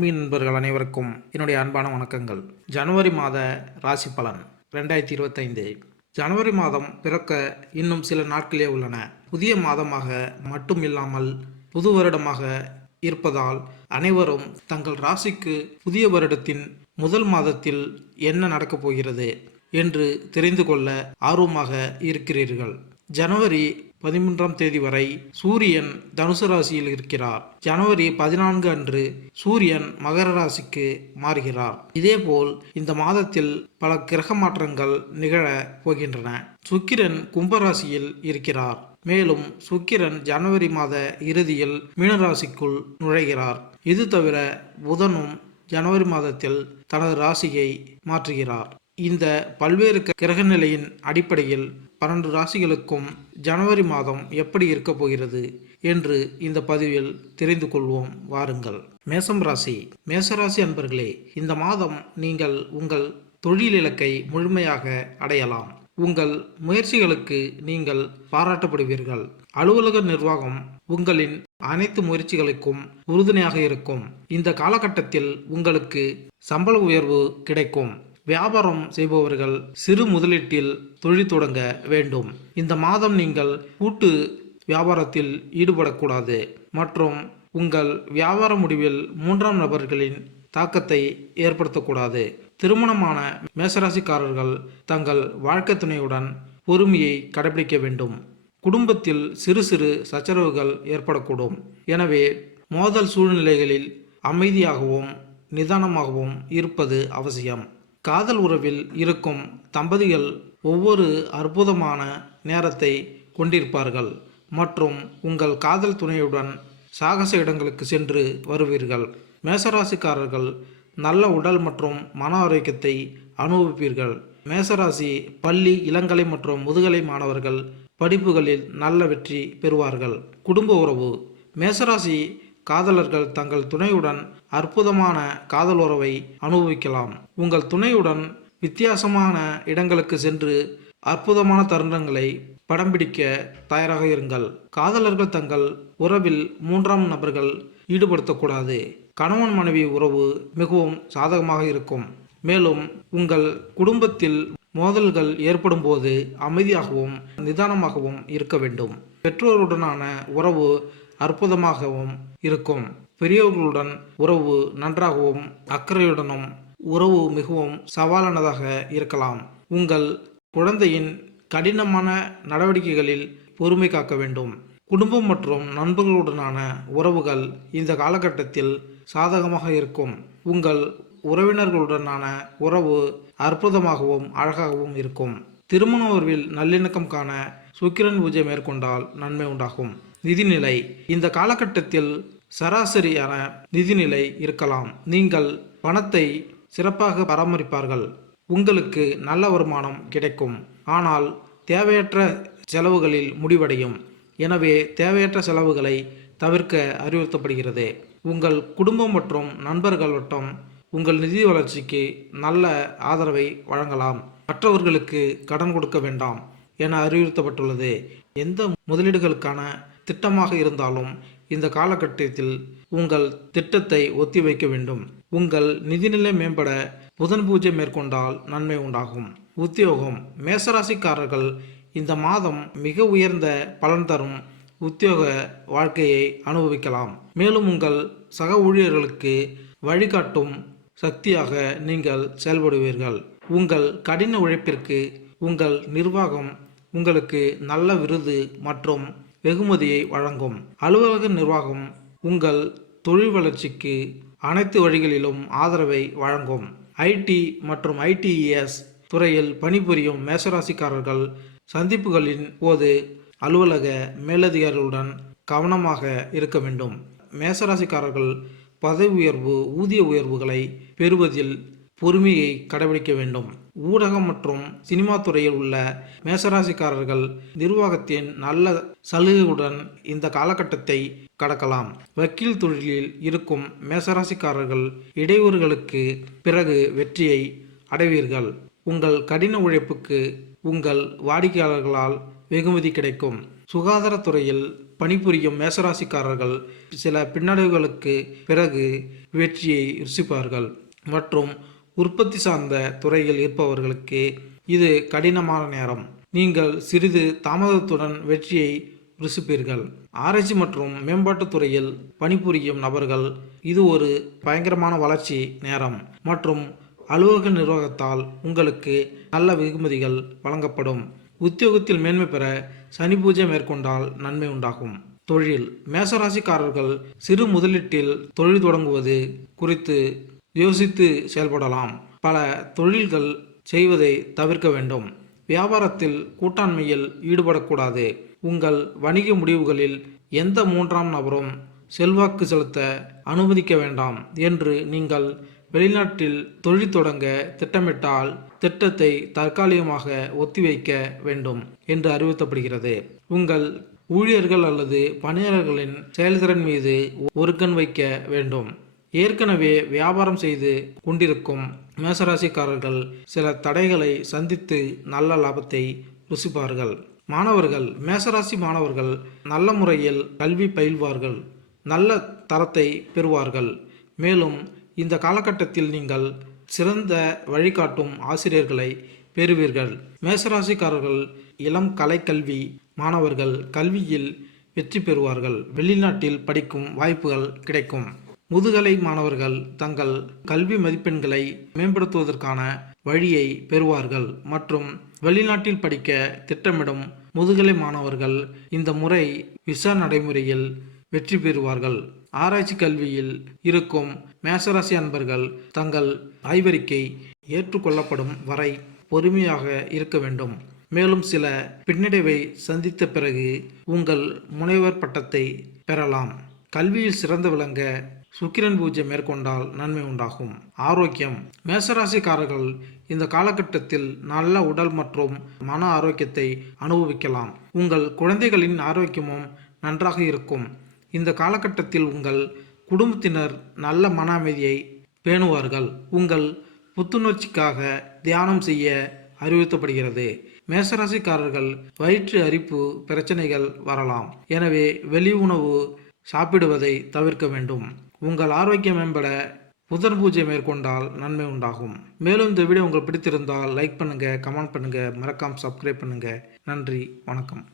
ஆன்மீக நண்பர்கள் அனைவருக்கும் என்னுடைய அன்பான வணக்கங்கள். ஜனவரி மாத ராசி பலன் 2025. ஜனவரி மாதம் பிறக்க இன்னும் சில நாட்களே உள்ளன. புதிய மாதமாக மட்டும் இல்லாமல் புது வருடமாக இருப்பதால் அனைவரும் தங்கள் ராசிக்கு புதிய வருடத்தின் முதல் மாதத்தில் என்ன நடக்கப் போகிறது என்று தெரிந்து கொள்ள ஆர்வமாக இருக்கிறீர்கள். ஜனவரி 13ஆம் தேதி வரை சூரியன் தனுசு ராசியில் இருக்கிறார். ஜனவரி 14 அன்று சூரியன் மகர ராசிக்கு மாறுகிறார். இதேபோல் இந்த மாதத்தில் பல கிரக மாற்றங்கள் நிகழ போகின்றன. சுக்கிரன் கும்பராசியில் இருக்கிறார். மேலும் சுக்கிரன் ஜனவரி மாத இறுதியில் மீனராசிக்குள் நுழைகிறார். இது தவிர புதனும் ஜனவரி மாதத்தில் தனது ராசியை மாற்றுகிறார். இந்த பல்வேறு கிரக நிலையின் அடிப்படையில் 12 ராசிகளுக்கும் ஜனவரி மாதம் எப்படி இருக்க போகிறது என்று இந்த பதிவில் தெரிந்து கொள்வோம். வாருங்கள். மேசம் ராசி. மேசராசி அன்பர்களே, இந்த மாதம் நீங்கள் உங்கள் தொழில் இலக்கை முழுமையாக அடையலாம். உங்கள் முயற்சிகளுக்கு நீங்கள் பாராட்டப்படுவீர்கள். அலுவலக நிர்வாகம் உங்களின் அனைத்து முயற்சிகளுக்கும் உறுதுணையாக இருக்கும். இந்த காலகட்டத்தில் உங்களுக்கு சம்பள உயர்வு கிடைக்கும். வியாபாரம் செய்பவர்கள் சிறு முதலீட்டில் தொழில் தொடங்க வேண்டும். இந்த மாதம் நீங்கள் கூட்டு வியாபாரத்தில் ஈடுபடக்கூடாது மற்றும் உங்கள் வியாபார முடிவில் 3ஆம் நபர்களின் தாக்கத்தை ஏற்படுத்தக்கூடாது. திருமணமான மேசராசிக்காரர்கள் தங்கள் வாழ்க்கை துணையுடன் பொறுமையை கடைபிடிக்க வேண்டும். குடும்பத்தில் சிறு சிறு சச்சரவுகள் ஏற்படக்கூடும். எனவே மோதல் சூழ்நிலைகளில் அமைதியாகவும் நிதானமாகவும் இருப்பது அவசியம். காதல் உறவில் இருக்கும் தம்பதிகள் ஒவ்வொரு அற்புதமான நேரத்தை கொண்டிருப்பார்கள் மற்றும் உங்கள் காதல் துணையுடன் சாகச இடங்களுக்கு சென்று வருவீர்கள். மேசராசிக்காரர்கள் நல்ல உடல் மற்றும் மன ஆரோக்கியத்தை அனுபவிப்பீர்கள். மேசராசி பள்ளி, இளங்கலை மற்றும் முதுகலை மாணவர்கள் படிப்புகளில் நல்ல வெற்றி பெறுவார்கள். குடும்ப உறவு. மேசராசி காதலர்கள் தங்கள் துணையுடன் அற்புதமான காதல் உறவை அனுபவிக்கலாம். உங்கள் துணையுடன் வித்தியாசமான இடங்களுக்கு சென்று அற்புதமான தருணங்களை படம் பிடிக்க தயாராக இருங்கள். காதலர்கள் தங்கள் உறவில் 3ஆம் நபர்கள் ஈடுபடுத்தக்கூடாது. கணவன் மனைவி உறவு மிகவும் சாதகமாக இருக்கும். மேலும் உங்கள் குடும்பத்தில் மோதல்கள் ஏற்படும் போது அமைதியாகவும் நிதானமாகவும் இருக்க வேண்டும். பெற்றோருடனான உறவு அற்புதமாகவும் இருக்கும். பெரியவர்களுடன் உறவு நன்றாகவும் அக்கறையுடனும் உறவு மிகவும் சவாலானதாக இருக்கலாம். உங்கள் குழந்தையின் கடினமான நடவடிக்கைகளில் பொறுமை காக்க வேண்டும். குடும்பம் மற்றும் நண்பர்களுடனான உறவுகள் இந்த காலகட்டத்தில் சாதகமாக இருக்கும். உங்கள் உறவினர்களுடனான உறவு அற்புதமாகவும் அழகாகவும் இருக்கும். திருமண உறவில் நல்லிணக்கம் காண சுக்கிரன் பூஜை மேற்கொண்டால் நன்மை உண்டாகும். நிதிநிலை. இந்த காலகட்டத்தில் சராசரியான நிதிநிலை இருக்கலாம். நீங்கள் பணத்தை சிறப்பாக பராமரிப்பார்கள். உங்களுக்கு நல்ல வருமானம் கிடைக்கும். ஆனால் தேவையற்ற செலவுகளில் முடிவடையும். எனவே தேவையற்ற செலவுகளை தவிர்க்க அறிவுறுத்தப்படுகிறது. உங்கள் குடும்பம் மற்றும் நண்பர்கள் வட்டம் உங்கள் நிதி வளர்ச்சிக்கு நல்ல ஆதரவை வழங்கலாம். மற்றவர்களுக்கு கடன் கொடுக்க வேண்டாம் என அறிவுறுத்தப்பட்டுள்ளது. எந்த முதலீடுகளுக்கான திட்டமாக இருந்தாலும் இந்த காலகட்டத்தில் உங்கள் திட்டத்தை ஒத்திவைக்க வேண்டும். உங்கள் நிதிநிலை மேம்பட புதன் பூஜை மேற்கொண்டால் நன்மை உண்டாகும். உத்தியோகம். மேசராசிக்காரர்கள் இந்த மாதம் மிக உயர்ந்த பலன் தரும் உத்தியோக வாழ்க்கையை அனுபவிக்கலாம். மேலும் உங்கள் சக ஊழியர்களுக்கு வழிகாட்டும் சக்தியாக நீங்கள் செயல்படுவீர்கள். உங்கள் கடின உழைப்பிற்கு உங்கள் நிர்வாகம் உங்களுக்கு நல்ல விருது மற்றும் வெகுமதியை வழங்கும். அலுவலக நிர்வாகம் உங்கள் தொழில் வளர்ச்சிக்கு அனைத்து வழிகளிலும் ஆதரவை வழங்கும். ஐடி மற்றும் ஐடிஎஸ் துறையில் பணிபுரியும் மேசராசிக்காரர்கள் சந்திப்புகளின் போது அலுவலக மேலதிகாரிகளுடன் கவனமாக இருக்க வேண்டும். மேசராசிக்காரர்கள் பதவி உயர்வு, ஊதிய உயர்வுகளை பெறுவதில் பொறுமையை கடைபிடிக்க வேண்டும். ஊடகம் மற்றும் சினிமா துறையில் உள்ள மேசராசிக்காரர்கள் நிர்வாகத்தின் நல்ல சலுகையுடன் இந்த காலகட்டத்தை கடக்கலாம். வக்கீல் தொழிலில் இருக்கும் மேசராசிக்காரர்கள் இடையூறுகளுக்கு பிறகு வெற்றியை அடைவீர்கள். உங்கள் கடின உழைப்புக்கு உங்கள் வாடிக்கையாளர்களால் வெகுமதி கிடைக்கும். சுகாதாரத்துறையில் பணிபுரியும் மேசராசிக்காரர்கள் சில பின்னடைவுகளுக்கு பிறகு வெற்றியை ருசிப்பார்கள். மற்றும் உற்பத்தி சார்ந்த துறையில் இருப்பவர்களுக்கு இது கடினமான நேரம். நீங்கள் சிறிது தாமதத்துடன் வெற்றியை ருசிப்பீர்கள். ஆராய்ச்சி மற்றும் மேம்பாட்டுத் துறையில் பணிபுரியும் நபர்கள் இது ஒரு பயங்கரமான வளர்ச்சி நேரம் மற்றும் அலுவலக நிர்வாகத்தால் உங்களுக்கு நல்ல வெகுமதிகள் வழங்கப்படும். உத்தியோகத்தில் மேன்மை பெற சனி பூஜை மேற்கொண்டால் நன்மை உண்டாகும். தொழில் மேசராசிக்காரர்கள் சிறு முதலீட்டில் தொழில் தொடங்குவது குறித்து யோசித்து செயல்படலாம். பல தொழில்கள் செய்வதை தவிர்க்க வேண்டும். வியாபாரத்தில் கூட்டாண்மையில் ஈடுபடக்கூடாது. உங்கள் வணிக முடிவுகளில் எந்த மூன்றாம் நபரும் செல்வாக்கு செலுத்த அனுமதிக்க வேண்டாம் என்று நீங்கள் வெளிநாட்டில் தொழில் தொடங்க திட்டமிட்டால் திட்டத்தை தற்காலிகமாக ஒத்திவைக்க வேண்டும் என்று அறிவுறுத்தப்படுகிறது. உங்கள் ஊழியர்கள் அல்லது பணியாளர்களின் செயல்திறன் மீது ஒரு கண் வைக்க வேண்டும். ஏற்கனவே வியாபாரம் செய்து கொண்டிருக்கும் மேசராசிக்காரர்கள் சில தடைகளை சந்தித்து நல்ல லாபத்தை ருசிப்பார்கள். மாணவர்கள் மேசராசி மாணவர்கள் நல்ல முறையில் கல்வி பயில்வார்கள், நல்ல தரத்தை பெறுவார்கள். மேலும் இந்த காலகட்டத்தில் நீங்கள் சிறந்த வழிகாட்டும் ஆசிரியர்களை பெறுவீர்கள். மேசராசிக்காரர்கள் இளம் கலைக்கல்வி மாணவர்கள் கல்வியில் வெற்றி பெறுவார்கள். வெளிநாட்டில் படிக்கும் வாய்ப்புகள் கிடைக்கும். முதுகலை மாணவர்கள் தங்கள் கல்வி மதிப்பெண்களை மேம்படுத்துவதற்கான வழியை பெறுவார்கள் மற்றும் வெளிநாட்டில் படிக்க திட்டமிடும் முதுகலை மாணவர்கள் இந்த முறை விசா நடைமுறையில் வெற்றி பெறுவார்கள். ஆராய்ச்சி கல்வியில் இருக்கும் மேசராசி அன்பர்கள் தங்கள் ஆய்வறிக்கை ஏற்றுக்கொள்ளப்படும் வரை பொறுமையாக இருக்க வேண்டும். மேலும் சில பின்னடைவை சந்தித்த பிறகு உங்கள் முனைவர் பட்டத்தை பெறலாம். கல்வியில் சிறந்து விளங்க சுக்கிரன் பூஜை மேற்கொண்டால் நன்மை உண்டாகும். ஆரோக்கியம் மேசராசிக்காரர்கள் இந்த காலகட்டத்தில் நல்ல உடல் மற்றும் மன ஆரோக்கியத்தை அனுபவிக்கலாம். உங்கள் குழந்தைகளின் ஆரோக்கியமும் நன்றாக இருக்கும். இந்த காலகட்டத்தில் உங்கள் குடும்பத்தினர் நல்ல மன அமைதியை பேணுவார்கள். உங்கள் புத்துணர்ச்சிக்காக தியானம் செய்ய அறிவுறுத்தப்படுகிறது. மேசராசிக்காரர்கள் வயிற்று அரிப்பு பிரச்சனைகள் வரலாம். எனவே வெளி உணவு சாப்பிடுவதை தவிர்க்க வேண்டும். உங்கள் ஆரோக்கியம் மேம்பட புதன் பூஜை மேற்கொண்டால் நன்மை உண்டாகும். மேலும் இந்த வீடியோ உங்களுக்கு பிடித்திருந்தால் லைக் பண்ணுங்கள், கமெண்ட் பண்ணுங்கள், மறக்காமல் சப்ஸ்கிரைப் பண்ணுங்கள். நன்றி, வணக்கம்.